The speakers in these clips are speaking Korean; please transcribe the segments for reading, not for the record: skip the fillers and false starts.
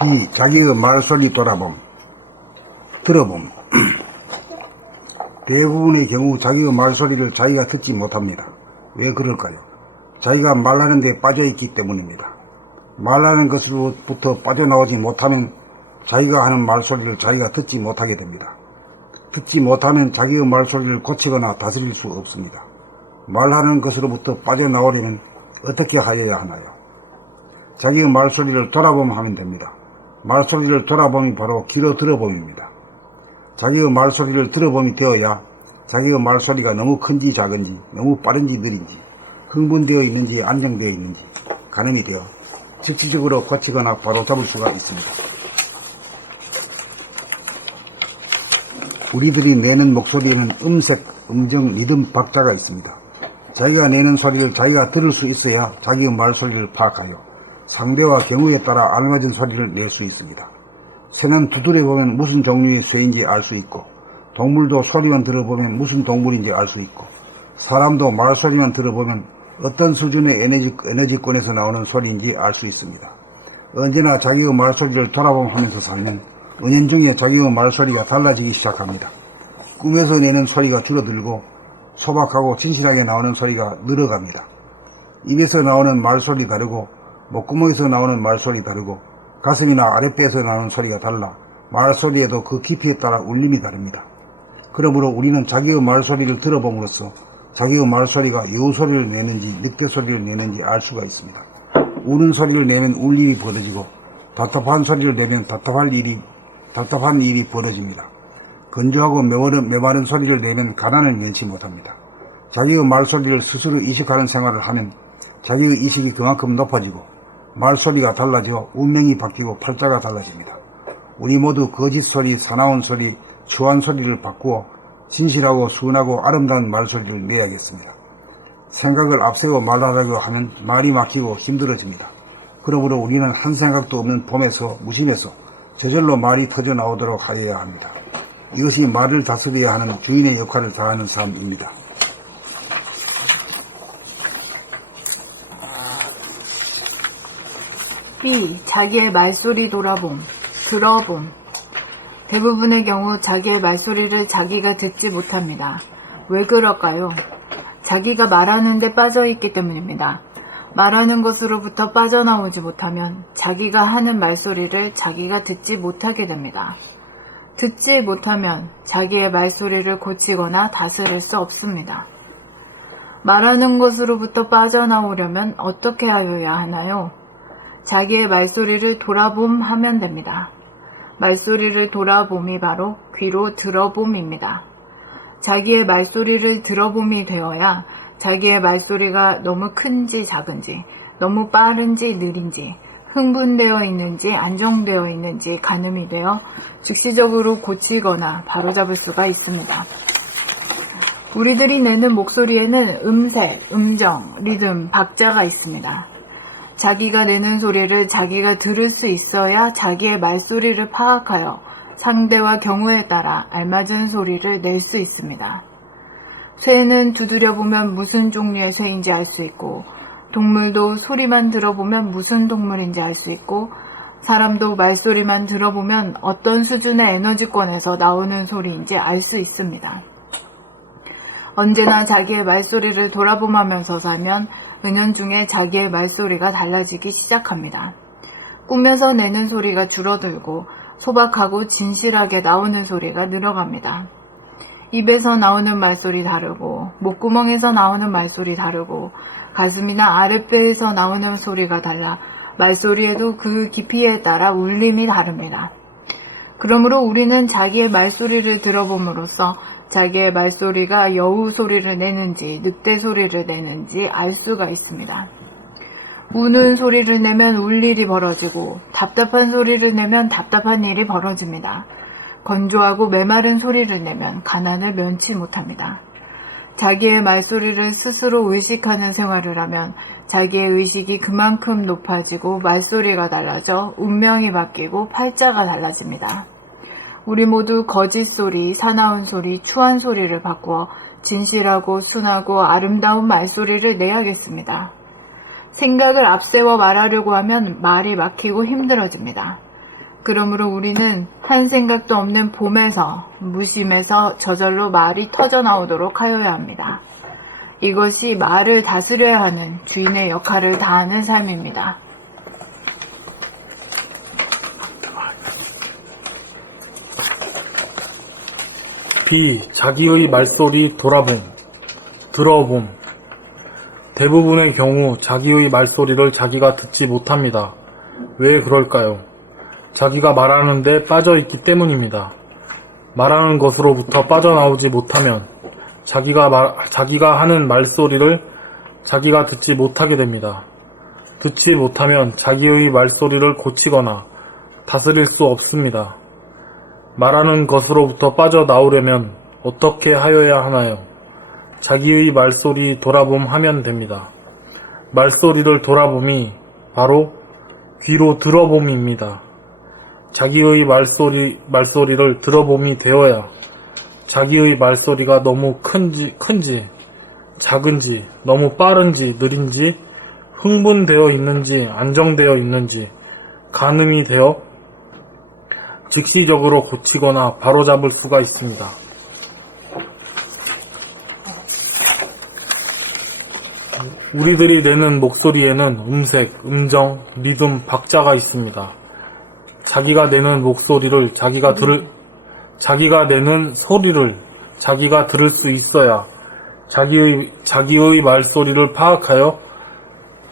B. 자기의 말소리 돌아봄, 들어봄. 대부분의 경우 자기의 말소리를 자기가 듣지 못합니다. 왜 그럴까요? 자기가 말하는 데 빠져있기 때문입니다. 말하는 것으로부터 빠져나오지 못하면 자기가 하는 말소리를 자기가 듣지 못하게 됩니다. 듣지 못하면 자기의 말소리를 고치거나 다스릴 수 없습니다. 말하는 것으로부터 빠져나오려면 어떻게 하여야 하나요? 자기의 말소리를 돌아보면 하면 됩니다. 말소리를 돌아봄이 바로 귀로 들어봄입니다. 자기의 말소리를 들어봄이 되어야 자기의 말소리가 너무 큰지 작은지, 너무 빠른지 느린지, 흥분되어 있는지 안정되어 있는지 가늠이 되어 즉시적으로 고치거나 바로잡을 수가 있습니다. 우리들이 내는 목소리에는 음색, 음정, 리듬, 박자가 있습니다. 자기가 내는 소리를 자기가 들을 수 있어야 자기의 말소리를 파악하여 상대와 경우에 따라 알맞은 소리를 낼 수 있습니다. 새는 두드려보면 무슨 종류의 새인지 알 수 있고, 동물도 소리만 들어보면 무슨 동물인지 알 수 있고, 사람도 말소리만 들어보면 어떤 수준의 에너지권에서 나오는 소리인지 알 수 있습니다. 언제나 자기의 말소리를 돌아보면서 살면 은연중에 자기의 말소리가 달라지기 시작합니다. 꿈에서 내는 소리가 줄어들고 소박하고 진실하게 나오는 소리가 늘어갑니다. 입에서 나오는 말소리 다르고 목구멍에서 나오는 말소리 다르고 가슴이나 아랫배에서 나오는 소리가 달라 말소리에도 그 깊이에 따라 울림이 다릅니다. 그러므로 우리는 자기의 말소리를 들어봄으로써 자기의 말소리가 여우소리를 내는지 늑대소리를 내는지 알 수가 있습니다. 우는 소리를 내면 울 일이 벌어지고 답답한 소리를 내면 답답한 일이 벌어집니다. 건조하고 메마른 소리를 내면 가난을 면치 못합니다. 자기의 말소리를 스스로 이식하는 생활을 하면 자기의 이식이 그만큼 높아지고 말소리가 달라져 운명이 바뀌고 팔자가 달라집니다. 우리 모두 거짓소리, 사나운 소리, 추한 소리를 바꾸어 진실하고 순하고 아름다운 말소리를 내야겠습니다. 생각을 앞세워 말하려고 하면 말이 막히고 힘들어집니다. 그러므로 우리는 한 생각도 없는 봄에서 무심해서 저절로 말이 터져 나오도록 하여야 합니다. 이것이 말을 다스려야 하는 주인의 역할을 다하는 삶입니다. B. 자기의 말소리 돌아봄, 들어봄. 대부분의 경우 자기의 말소리를 자기가 듣지 못합니다. 왜 그럴까요? 자기가 말하는 데 빠져있기 때문입니다. 말하는 것으로부터 빠져나오지 못하면 자기가 하는 말소리를 자기가 듣지 못하게 됩니다. 듣지 못하면 자기의 말소리를 고치거나 다스릴 수 없습니다. 말하는 것으로부터 빠져나오려면 어떻게 하여야 하나요? 자기의 말소리를 돌아봄 하면 됩니다. 말소리를 돌아봄이 바로 귀로 들어봄입니다. 자기의 말소리를 들어봄이 되어야 자기의 말소리가 너무 큰지 작은지, 너무 빠른지 느린지, 흥분되어 있는지 안정되어 있는지 가늠이 되어 즉시적으로 고치거나 바로잡을 수가 있습니다. 우리들이 내는 목소리에는 음색, 음정, 리듬, 박자가 있습니다. 자기가 내는 소리를 자기가 들을 수 있어야 자기의 말소리를 파악하여 상대와 경우에 따라 알맞은 소리를 낼 수 있습니다. 새는 두드려보면 무슨 종류의 새인지 알 수 있고, 동물도 소리만 들어보면 무슨 동물인지 알 수 있고, 사람도 말소리만 들어보면 어떤 수준의 에너지권에서 나오는 소리인지 알 수 있습니다. 언제나 자기의 말소리를 돌아보면서 살면 은연중에 자기의 말소리가 달라지기 시작합니다. 꿈에서 내는 소리가 줄어들고 소박하고 진실하게 나오는 소리가 늘어갑니다. 입에서 나오는 말소리 다르고 목구멍에서 나오는 말소리 다르고 가슴이나 아랫배에서 나오는 소리가 달라 말소리에도 그 깊이에 따라 울림이 다릅니다. 그러므로 우리는 자기의 말소리를 들어봄으로써 자기의 말소리가 여우 소리를 내는지 늑대 소리를 내는지 알 수가 있습니다. 우는 소리를 내면 울 일이 벌어지고 답답한 소리를 내면 답답한 일이 벌어집니다. 건조하고 메마른 소리를 내면 가난을 면치 못합니다. 자기의 말소리를 스스로 의식하는 생활을 하면 자기의 의식이 그만큼 높아지고 말소리가 달라져 운명이 바뀌고 팔자가 달라집니다. 우리 모두 거짓소리, 사나운 소리, 추한 소리를 바꾸어 진실하고 순하고 아름다운 말소리를 내야겠습니다. 생각을 앞세워 말하려고 하면 말이 막히고 힘들어집니다. 그러므로 우리는 한 생각도 없는 봄에서 무심해서 저절로 말이 터져 나오도록 하여야 합니다. 이것이 말을 다스려야 하는 주인의 역할을 다하는 삶입니다. 비, 자기의 말소리 돌아봄, 들어봄. 대부분의 경우 자기의 말소리를 자기가 듣지 못합니다. 왜 그럴까요? 자기가 말하는데 빠져있기 때문입니다. 말하는 것으로부터 빠져나오지 못하면 자기가 하는 말소리를 자기가 듣지 못하게 됩니다. 듣지 못하면 자기의 말소리를 고치거나 다스릴 수 없습니다. 말하는 것으로부터 빠져나오려면 어떻게 하여야 하나요? 자기의 말소리 돌아봄 하면 됩니다. 말소리를 돌아봄이 바로 귀로 들어봄입니다. 자기의 말소리를 들어봄이 되어야 자기의 말소리가 너무 큰지, 작은지, 너무 빠른지, 느린지, 흥분되어 있는지, 안정되어 있는지, 가늠이 되어 즉시적으로 고치거나 바로잡을 수가 있습니다. 우리들이 내는 목소리에는 음색, 음정, 리듬, 박자가 있습니다. 자기가 내는 목소리를 자기가 내는 소리를 자기가 들을 수 있어야 자기의 말소리를 파악하여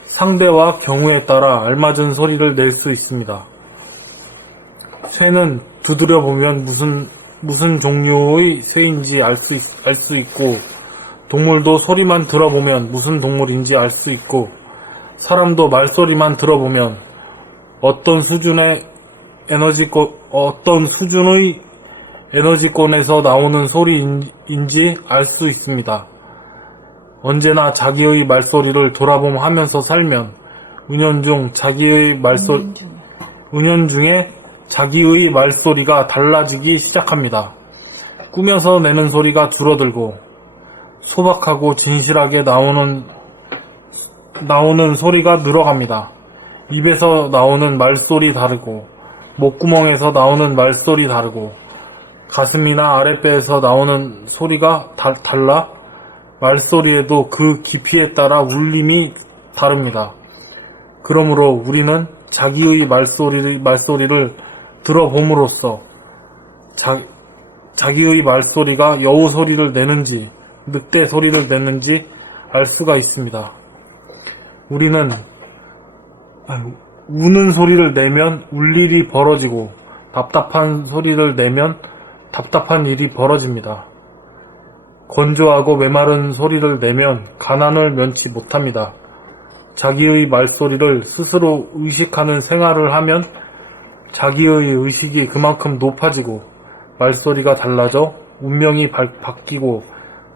상대와 경우에 따라 알맞은 소리를 낼 수 있습니다. 쇠는 두드려 보면 무슨 종류의 쇠인지 알 수 있고, 동물도 소리만 들어보면 무슨 동물인지 알 수 있고, 사람도 말소리만 들어보면 어떤 수준의 에너지권에서 나오는 소리인지 알 수 있습니다. 언제나 자기의 말소리를 돌아보면서 살면 은연중에 자기의 말소리가 달라지기 시작합니다. 꾸며서 내는 소리가 줄어들고 소박하고 진실하게 나오는 소리가 늘어갑니다. 입에서 나오는 말소리 다르고, 목구멍에서 나오는 말소리 다르고, 가슴이나 아랫배에서 나오는 소리가 달라 말소리에도 그 깊이에 따라 울림이 다릅니다. 그러므로 우리는 자기의 말소리를 들어봄으로써 자기의 말소리가 여우 소리를 내는지 늑대 소리를 내는지 알 수가 있습니다. 우리는 우는 소리를 내면 울 일이 벌어지고, 답답한 소리를 내면 답답한 일이 벌어집니다. 건조하고 메마른 소리를 내면 가난을 면치 못합니다. 자기의 말소리를 스스로 의식하는 생활을 하면 자기의 의식이 그만큼 높아지고 말소리가 달라져 운명이 바뀌고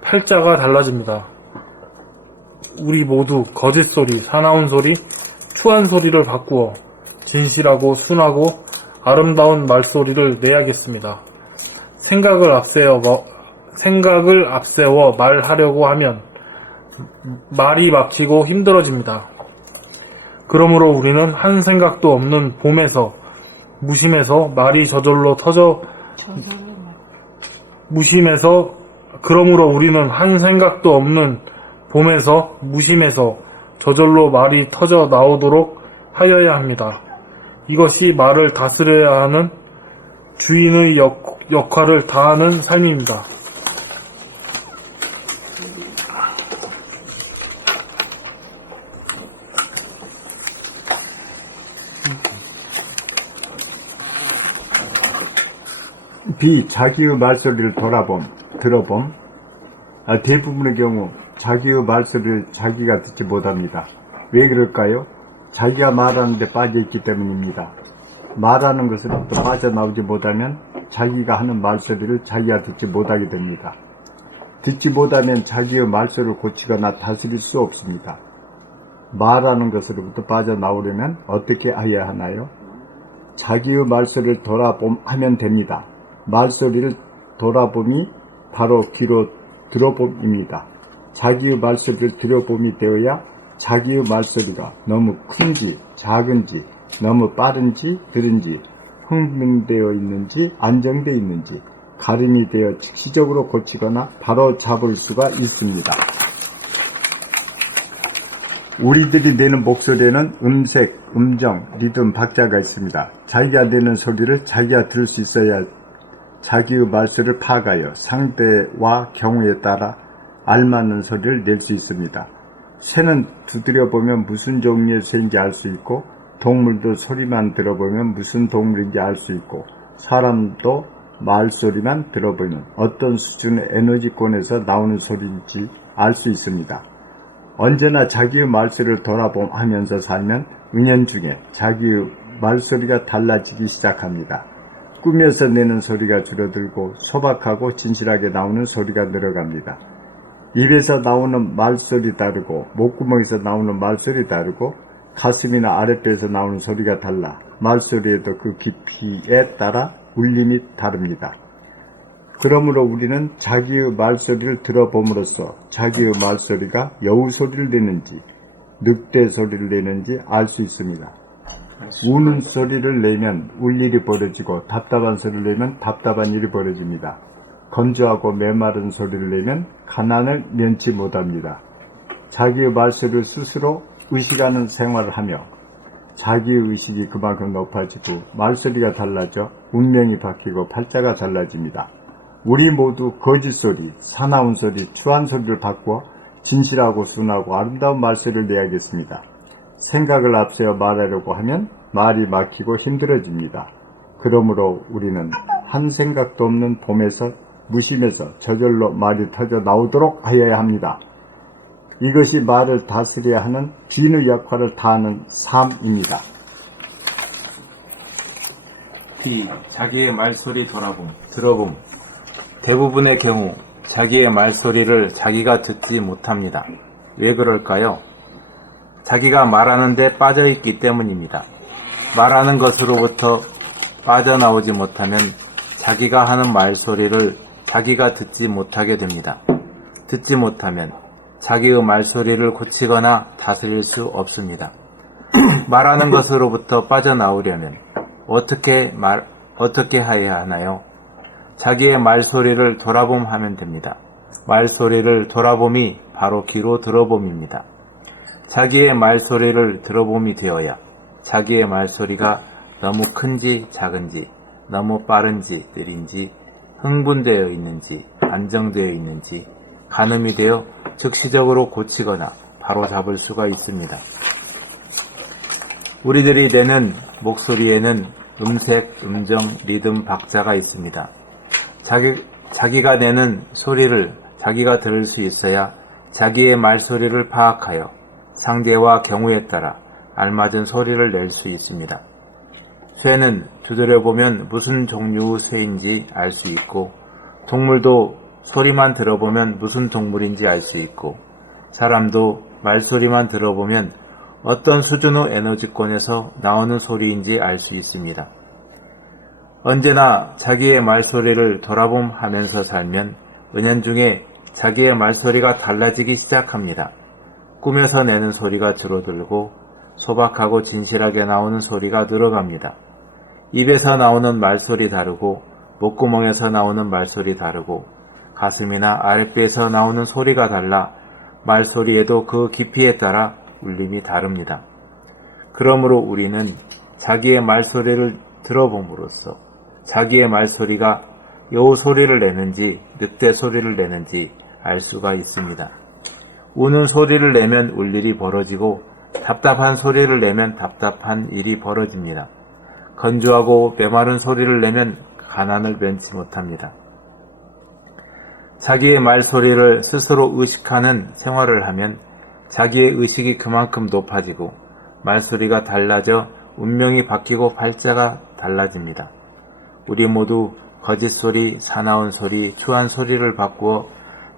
팔자가 달라집니다. 우리 모두 거짓소리, 사나운 소리, 추한 소리를 바꾸어 진실하고 순하고 아름다운 말소리를 내야겠습니다. 생각을 앞세워 말하려고 하면 말이 막히고 힘들어집니다. 그러므로 우리는 한 생각도 없는 봄에서 무심해서 말이 저절로 터져 그러므로 우리는 한 생각도 없는 봄에서 무심해서 저절로 말이 터져 나오도록 하여야 합니다. 이것이 말을 다스려야 하는 주인의 역할을 다하는 삶입니다. 비, 자기의 말소리를 들어봄. 대부분의 경우 자기의 말소리를 자기가 듣지 못합니다. 왜 그럴까요? 자기가 말하는데 빠져있기 때문입니다. 말하는 것으로부터 빠져나오지 못하면 자기가 하는 말소리를 자기가 듣지 못하게 됩니다. 듣지 못하면 자기의 말소리를 고치거나 다스릴 수 없습니다. 말하는 것으로부터 빠져나오려면 어떻게 해야 하나요? 자기의 말소리를 돌아봄하면 됩니다. 말소리를 돌아봄이 바로 귀로 들어봄입니다. 자기의 말소리를 들어봄이 되어야 자기의 말소리가 너무 큰지 작은지, 너무 빠른지 느린지, 흥분되어 있는지 안정되어 있는지 가름이 되어 즉시적으로 고치거나 바로 잡을 수가 있습니다. 우리들이 내는 목소리에는 음색, 음정, 리듬, 박자가 있습니다. 자기가 내는 소리를 자기가 들을 수 있어야 자기의 말소리를 파악하여 상대와 경우에 따라 알맞는 소리를 낼 수 있습니다. 새는 두드려보면 무슨 종류의 새인지 알 수 있고, 동물도 소리만 들어보면 무슨 동물인지 알 수 있고, 사람도 말소리만 들어보면 어떤 수준의 에너지권에서 나오는 소리인지 알 수 있습니다. 언제나 자기의 말소리를 돌아보면서 살면 은연중에 자기의 말소리가 달라지기 시작합니다. 꿈에서 내는 소리가 줄어들고 소박하고 진실하게 나오는 소리가 늘어갑니다. 입에서 나오는 말소리 다르고 목구멍에서 나오는 말소리 다르고 가슴이나 아랫배에서 나오는 소리가 달라 말소리에도 그 깊이에 따라 울림이 다릅니다. 그러므로 우리는 자기의 말소리를 들어봄으로써 자기의 말소리가 여우 소리를 내는지 늑대 소리를 내는지 알 수 있습니다. 우는 소리를 내면 울 일이 벌어지고 답답한 소리를 내면 답답한 일이 벌어집니다. 건조하고 메마른 소리를 내면 가난을 면치 못합니다. 자기의 말소리를 스스로 의식하는 생활을 하며 자기의 의식이 그만큼 높아지고 말소리가 달라져 운명이 바뀌고 팔자가 달라집니다. 우리 모두 거짓소리, 사나운 소리, 추한 소리를 바꾸어 진실하고 순하고 아름다운 말소리를 내야겠습니다. 생각을 앞세워 말하려고 하면 말이 막히고 힘들어집니다. 그러므로 우리는 한 생각도 없는 봄에서 무심해서 저절로 말이 터져 나오도록 하여야 합니다. 이것이 말을 다스려야 하는 주인의 역할을 다하는 삶입니다. D. 자기의 말소리 돌아봄, 들어봄. 대부분의 경우 자기의 말소리를 자기가 듣지 못합니다. 왜 그럴까요? 자기가 말하는 데 빠져있기 때문입니다. 말하는 것으로부터 빠져나오지 못하면 자기가 하는 말소리를 자기가 듣지 못하게 됩니다. 듣지 못하면 자기의 말소리를 고치거나 다스릴 수 없습니다. 말하는 것으로부터 빠져나오려면 어떻게 해야 하나요? 자기의 말소리를 돌아봄하면 됩니다. 말소리를 돌아봄이 바로 귀로 들어봄입니다. 자기의 말소리를 들어봄이 되어야 자기의 말소리가 너무 큰지 작은지, 너무 빠른지 느린지, 흥분되어 있는지 안정되어 있는지 가늠이 되어 즉시적으로 고치거나 바로 잡을 수가 있습니다. 우리들이 내는 목소리에는 음색, 음정, 리듬, 박자가 있습니다. 자기가 내는 소리를 자기가 들을 수 있어야 자기의 말소리를 파악하여 상대와 경우에 따라 알맞은 소리를 낼 수 있습니다. 쇠는 두드려보면 무슨 종류의 쇠인지 알 수 있고, 동물도 소리만 들어보면 무슨 동물인지 알 수 있고, 사람도 말소리만 들어보면 어떤 수준의 에너지권에서 나오는 소리인지 알 수 있습니다. 언제나 자기의 말소리를 돌아봄하면서 살면 은연중에 자기의 말소리가 달라지기 시작합니다. 꿈에서 내는 소리가 줄어들고 소박하고 진실하게 나오는 소리가 늘어갑니다. 입에서 나오는 말소리 다르고 목구멍에서 나오는 말소리 다르고 가슴이나 아랫배에서 나오는 소리가 달라 말소리에도 그 깊이에 따라 울림이 다릅니다. 그러므로 우리는 자기의 말소리를 들어봄으로써 자기의 말소리가 여우 소리를 내는지 늑대 소리를 내는지 알 수가 있습니다. 우는 소리를 내면 울 일이 벌어지고 답답한 소리를 내면 답답한 일이 벌어집니다. 건조하고 메마른 소리를 내면 가난을 면치 못합니다. 자기의 말소리를 스스로 의식하는 생활을 하면 자기의 의식이 그만큼 높아지고 말소리가 달라져 운명이 바뀌고 팔자가 달라집니다. 우리 모두 거짓소리, 사나운 소리, 추한 소리를 바꾸어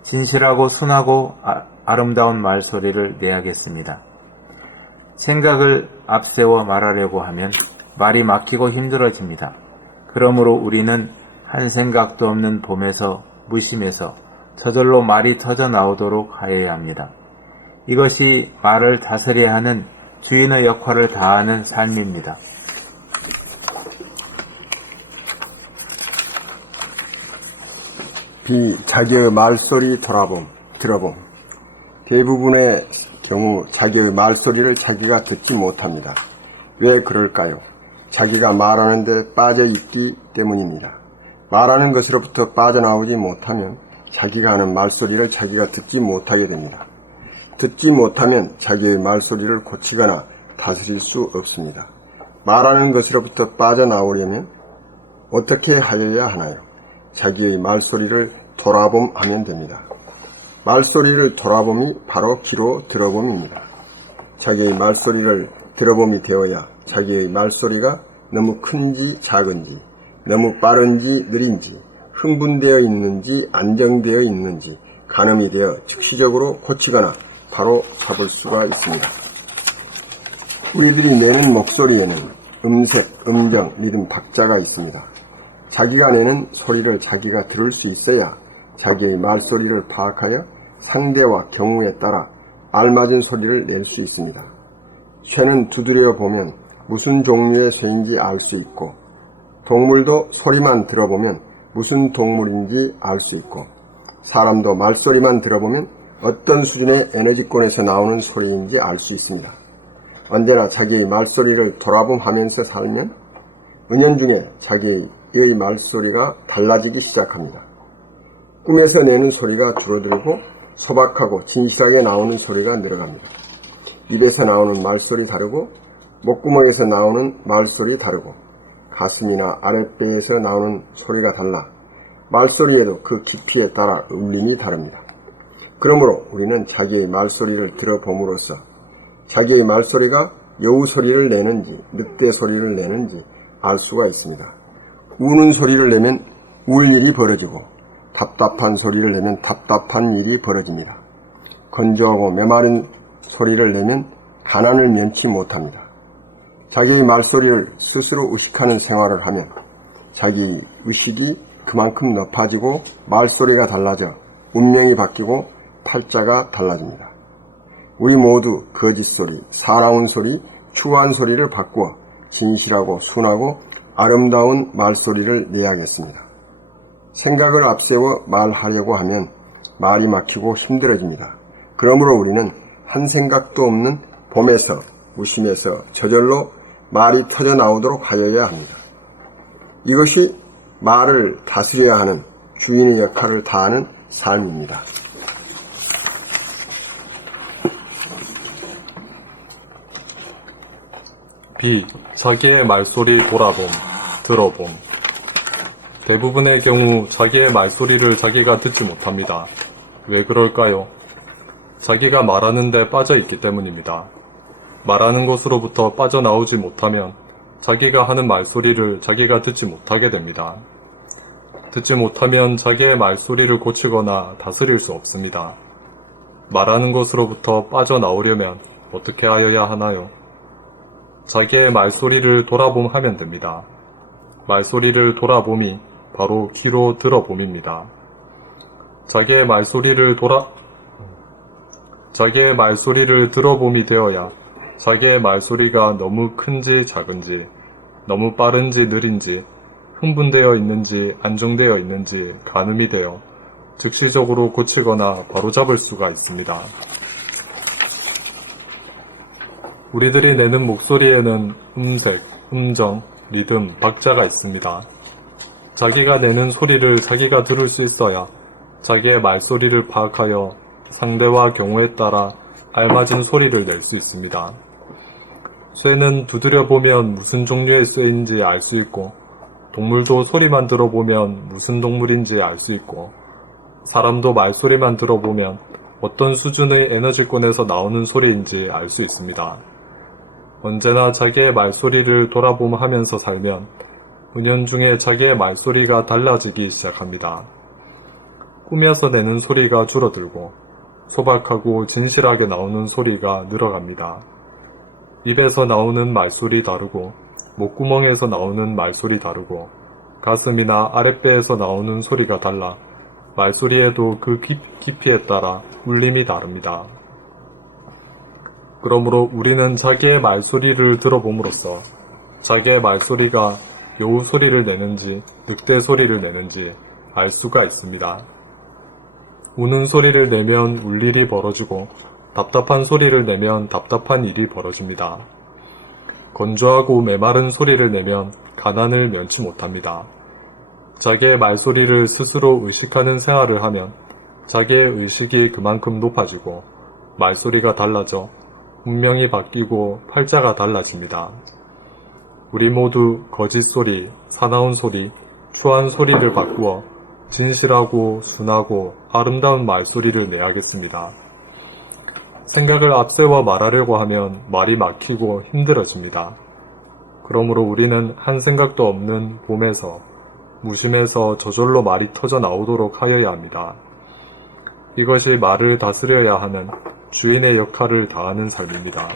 진실하고 순하고 아름다운 말소리를 내야겠습니다. 생각을 앞세워 말하려고 하면 말이 막히고 힘들어집니다. 그러므로 우리는 한 생각도 없는 봄에서 무심해서 저절로 말이 터져 나오도록 하여야 합니다. 이것이 말을 다스려야 하는 주인의 역할을 다하는 삶입니다. B. 자기의 말소리 돌아봄, 들어봄. 대부분의 경우 자기의 말소리를 자기가 듣지 못합니다. 왜 그럴까요? 자기가 말하는데 빠져 있기 때문입니다. 말하는 것으로부터 빠져나오지 못하면 자기가 하는 말소리를 자기가 듣지 못하게 됩니다. 듣지 못하면 자기의 말소리를 고치거나 다스릴 수 없습니다. 말하는 것으로부터 빠져나오려면 어떻게 하여야 하나요? 자기의 말소리를 돌아봄하면 됩니다. 말소리를 돌아봄이 바로 귀로 들어봄입니다. 자기의 말소리를 들어봄이 되어야 자기의 말소리가 너무 큰지 작은지, 너무 빠른지 느린지, 흥분되어 있는지 안정되어 있는지 가늠이 되어 즉시적으로 고치거나 바로 잡을 수가 있습니다. 우리들이 내는 목소리에는 음색, 음정, 리듬, 박자가 있습니다. 자기가 내는 소리를 자기가 들을 수 있어야 자기의 말소리를 파악하여 상대와 경우에 따라 알맞은 소리를 낼 수 있습니다. 쇠는 두드려 보면 무슨 종류의 쇠인지 알 수 있고, 동물도 소리만 들어보면 무슨 동물인지 알 수 있고, 사람도 말소리만 들어보면 어떤 수준의 에너지권에서 나오는 소리인지 알 수 있습니다. 언제나 자기의 말소리를 돌아봄하면서 살면 은연중에 자기의 말소리가 달라지기 시작합니다. 꿈에서 내는 소리가 줄어들고 소박하고 진실하게 나오는 소리가 늘어갑니다. 입에서 나오는 말소리 다르고 목구멍에서 나오는 말소리 다르고 가슴이나 아랫배에서 나오는 소리가 달라 말소리에도 그 깊이에 따라 울림이 다릅니다. 그러므로 우리는 자기의 말소리를 들어봄으로써 자기의 말소리가 여우 소리를 내는지 늑대 소리를 내는지 알 수가 있습니다. 우는 소리를 내면 울 일이 벌어지고 답답한 소리를 내면 답답한 일이 벌어집니다. 건조하고 메마른 소리를 내면 가난을 면치 못합니다. 자기의 말소리를 스스로 의식하는 생활을 하면 자기 의식이 그만큼 높아지고 말소리가 달라져 운명이 바뀌고 팔자가 달라집니다. 우리 모두 거짓소리, 사나운 소리, 추한 소리를 바꾸어 진실하고 순하고 아름다운 말소리를 내야겠습니다. 생각을 앞세워 말하려고 하면 말이 막히고 힘들어집니다. 그러므로 우리는 한 생각도 없는 봄에서 무심해서 저절로 말이 터져 나오도록 하여야 합니다. 이것이 말을 다스려야 하는 주인의 역할을 다하는 삶입니다. B. 자기의 말소리 돌아봄, 들어봄. 대부분의 경우 자기의 말소리를 자기가 듣지 못합니다. 왜 그럴까요? 자기가 말하는데 빠져 있기 때문입니다. 말하는 것으로부터 빠져나오지 못하면 자기가 하는 말소리를 자기가 듣지 못하게 됩니다. 듣지 못하면 자기의 말소리를 고치거나 다스릴 수 없습니다. 말하는 것으로부터 빠져나오려면 어떻게 하여야 하나요? 자기의 말소리를 돌아봄하면 됩니다. 말소리를 돌아봄이 바로 귀로 들어봄입니다. 자기의 말소리를 들어봄이 되어야 자기의 말소리가 너무 큰지 작은지, 너무 빠른지 느린지, 흥분되어 있는지 안정되어 있는지 가늠이 되어 즉시적으로 고치거나 바로잡을 수가 있습니다. 우리들이 내는 목소리에는 음색, 음정, 리듬, 박자가 있습니다. 자기가 내는 소리를 자기가 들을 수 있어야 자기의 말소리를 파악하여 상대와 경우에 따라 알맞은 소리를 낼 수 있습니다. 쇠는 두드려보면 무슨 종류의 쇠인지 알 수 있고, 동물도 소리만 들어보면 무슨 동물인지 알 수 있고, 사람도 말소리만 들어보면 어떤 수준의 에너지권에서 나오는 소리인지 알 수 있습니다. 언제나 자기의 말소리를 돌아보면서 살면 은연중에 자기의 말소리가 달라지기 시작합니다. 꿈에서 내는 소리가 줄어들고 소박하고 진실하게 나오는 소리가 늘어갑니다. 입에서 나오는 말소리 다르고 목구멍에서 나오는 말소리 다르고 가슴이나 아랫배에서 나오는 소리가 달라 말소리에도 그 깊이에 따라 울림이 다릅니다. 그러므로 우리는 자기의 말소리를 들어봄으로써 자기의 말소리가 여우 소리를 내는지 늑대 소리를 내는지 알 수가 있습니다. 우는 소리를 내면 울 일이 벌어지고 답답한 소리를 내면 답답한 일이 벌어집니다. 건조하고 메마른 소리를 내면 가난을 면치 못합니다. 자기의 말소리를 스스로 의식하는 생활을 하면 자기의 의식이 그만큼 높아지고 말소리가 달라져 운명이 바뀌고 팔자가 달라집니다. 우리 모두 거짓소리, 사나운 소리, 추한 소리를 바꾸어 진실하고 순하고 아름다운 말소리를 내야겠습니다. 생각을 앞세워 말하려고 하면 말이 막히고 힘들어집니다. 그러므로 우리는 한 생각도 없는 봄에서 무심해서 저절로 말이 터져 나오도록 하여야 합니다. 이것이 말을 다스려야 하는 주인의 역할을 다하는 삶입니다.